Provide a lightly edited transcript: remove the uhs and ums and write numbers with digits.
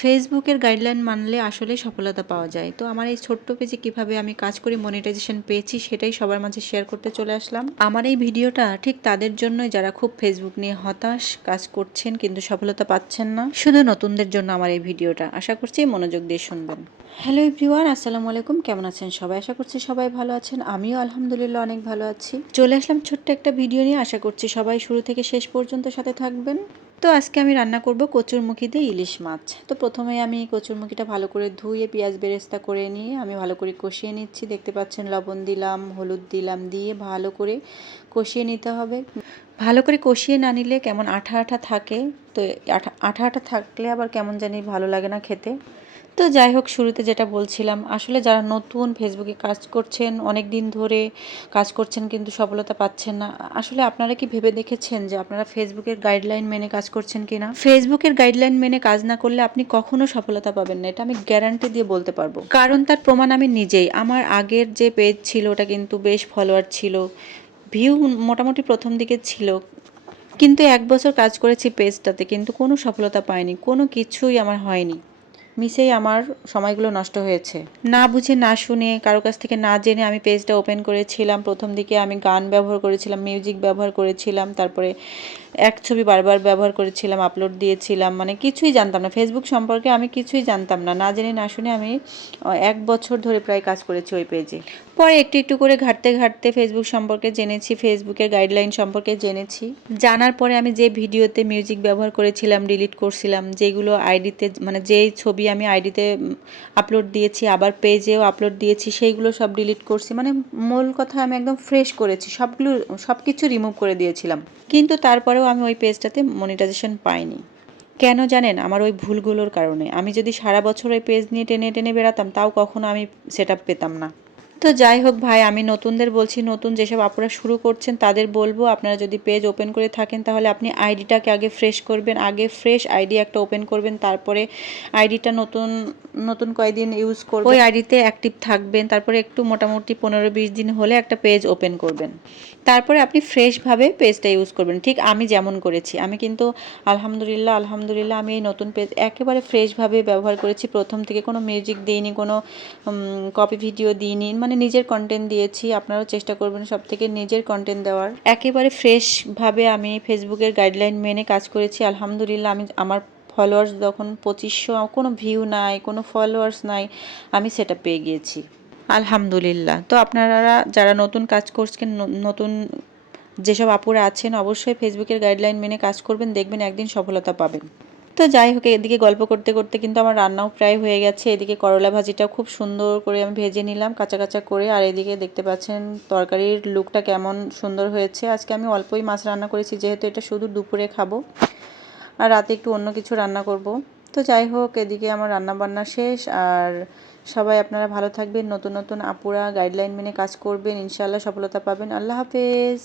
ফেসবুকের গাইডলাইন মানলে আসলেই সফলতা পাওয়া যায়। তো আমার এই ছোট্ট পেজে কিভাবে আমি কাজ করে মনিটাইজেশন পেয়েছি সেটাই সবার মাঝে শেয়ার করতে চলে আসলাম। আমার এই ভিডিওটা ঠিক তাদের জন্যই যারা খুব ফেসবুক নিয়ে হতাশ, কাজ করছেন কিন্তু সফলতা পাচ্ছেন না। শুধু নতুনদের জন্য আমার এই ভিডিওটা। আশা করছি মনোযোগ দিয়ে শুনবেন। হ্যালো এভরিওয়ান, আসসালামু আলাইকুম। কেমন আছেন সবাই? আশা করছি সবাই ভালো আছেন। আমিও আলহামদুলিল্লাহ অনেক ভালো আছি। চলে আসলাম ছোট্ট একটা ভিডিও নিয়ে। আশা করছি সবাই শুরু থেকে শেষ পর্যন্ত সাথে থাকবেন। তো আজকে আমি রান্না করব কচুরমুখী দিয়ে ইলিশ মাছ। তো প্রথমে আমি কচুরমুখীটা ভালো করে ধুয়ে পেঁয়াজ বেরেস্তা করে নিয়ে আমি ভালো করে কষিয়ে নিচ্ছি। দেখতে পাচ্ছেন লবণ দিলাম, হলুদ দিলাম, দিয়ে ভালো করে কষিয়ে নিতে হবে। ভালো করে কষিয়ে না নিলে কেমন আঠা আঠা থাকে। তো আঠা আঠা থাকলে আবার কেমন জানি ভালো লাগে না খেতে। তো যাই হোক, শুরুতে যেটা বলছিলাম, আসলে যারা নতুন ফেসবুকে কাজ করছেন, অনেক দিন ধরে কাজ করছেন কিন্তু সফলতা পাচ্ছেন না, আসলে আপনারা কি ভেবে দেখেছেন যে আপনারা ফেসবুকের গাইডলাইন মেনে কাজ করছেন কি না? ফেসবুকের গাইডলাইন মেনে কাজ না করলে আপনি কখনো সফলতা পাবেন না, এটা আমি গ্যারান্টি দিয়ে বলতে পারবো। কারণ তার প্রমাণ আমি নিজেই। আমার আগের যে পেজ ছিল ওটা কিন্তু বেশ ফলোয়ার ছিল, ভিউ মোটামুটি প্রথম দিকে ছিল, কিন্তু 1 বছর কাজ করেছি পেজটাতে কিন্তু কোনো সফলতা পাইনি, কোনো কিছুই আমার হয়নি। মিসেই আমার সময়গুলো নষ্ট হয়েছে। না বুঝে না শুনে কারো কাছ থেকে না জেনে আমি পেজটা ওপেন করেছিলাম। প্রথম দিকে আমি গান ব্যবহার করেছিলাম, মিউজিক ব্যবহার করেছিলাম, তারপরে এক ছবি বারবার ব্যবহার করেছিলাম, আপলোড দিয়েছিলাম, মানে কিছুই জানতাম না ফেসবুক সম্পর্কে, আমি কিছুই জানতাম না। না জেনে না শুনে আমি 1 বছর ধরে প্রায় কাজ করেছি ওই পেজে। পরে একটু একটু করে ঘাঁটতে ঘাঁটতে ফেসবুক সম্পর্কে জেনেছি, ফেসবুকের গাইডলাইন সম্পর্কে জেনেছি। জানার পরে আমি যে ভিডিওতে মিউজিক ব্যবহার করেছিলাম ডিলিট করছিলাম, যেগুলো আইডিতে মানে যেই ছবি আমি আইডিতে আপলোড দিয়েছি আবার পেজেও আপলোড দিয়েছি সেইগুলো সব ডিলিট করছি। মানে মূল কথা আমি একদম ফ্রেশ করেছি, সব কিছু রিমুভ করে দিয়েছিলাম। কিন্তু তারপরেও আমি ওই পেজটাতে মনিটাইজেশন পাইনি। কেন জানেন? আমার ওই ভুলগুলোর কারণে। আমি যদি সারা বছর ওই পেজ নিয়ে টেনে টেনে বেড়াতাম তাও কখনো আমি সেটআপ পেতাম না। তো যাই হোক ভাই, আমি নতুনদের বলছি, নতুন যেসব আপুরা শুরু করছেন তাদের বলবো, আপনারা যদি পেজ ওপেন করে থাকেন তাহলে আপনি আইডিটাকে আগে ফ্রেশ করবেন। আগে ফ্রেশ আইডি একটা ওপেন করবেন, তারপরে আইডিটা নতুন নতুন কয়েকদিন ইউজ করবেন, ওই আইডিতে অ্যাক্টিভ থাকবেন, তারপরে একটু মোটামুটি 15-20 দিন হলে একটা পেজ ওপেন করবেন। তারপরে আপনি ফ্রেশভাবে পেজটা ইউজ করবেন, ঠিক আমি যেমন করেছি। আমি কিন্তু আলহামদুলিল্লাহ আমি এই নতুন পেজ একেবারে ফ্রেশভাবে ব্যবহার করেছি। প্রথম থেকে কোনো মিউজিক দিইনি, কোনো কপি ভিডিও দিইনি, মানে নিজের কন্টেন্ট দিয়েছি। আপনারাও চেষ্টা করবেন সব থেকে নিজের কন্টেন্ট দেওয়ার। একেবারে ফ্রেশভাবে আমি ফেসবুকের গাইডলাইন মেনে কাজ করেছি। আলহামদুলিল্লাহ আমি আমার ফলোয়ার্স যখন 2500, কোনো ভিউ নাই, কোনো ফলোয়ার্স নাই, আমি সেটা পেয়ে গিয়েছি আলহামদুলিল্লাহ। তো আপনারা যারা নতুন কাজ করছেন, নতুন যেসব আপুরা আছেন, অবশ্যই ফেসবুকের গাইডলাইন মেনে কাজ করবেন, দেখবেন একদিন সফলতা পাবেন। তো যাই হোক, এদিকে গল্প করতে করতে কিন্তু আমার রান্নাও প্রায় হয়ে গেছে। এদিকে করলা ভাজিটা খুব সুন্দর করে আমি ভেজে নিলাম কাঁচা কাঁচা করে। আর এদিকে দেখতে পাচ্ছেন তরকারির লুকটা কেমন সুন্দর হয়েছে। আজকে আমি অল্পই মাছ রান্না করেছি, যেহেতু এটা শুধু দুপুরে খাবো, আর রাতে একটু অন্য কিছু রান্না করব। তো যাই হোক, এদিকে আমার রান্না বান্না শেষ। আর সবাই আপনারা ভালো থাকবেন, নতুন নতুন আপুরা গাইডলাইন মেনে কাজ করবেন, ইনশাআল্লাহ সফলতা পাবেন। আল্লাহ হাফেজ।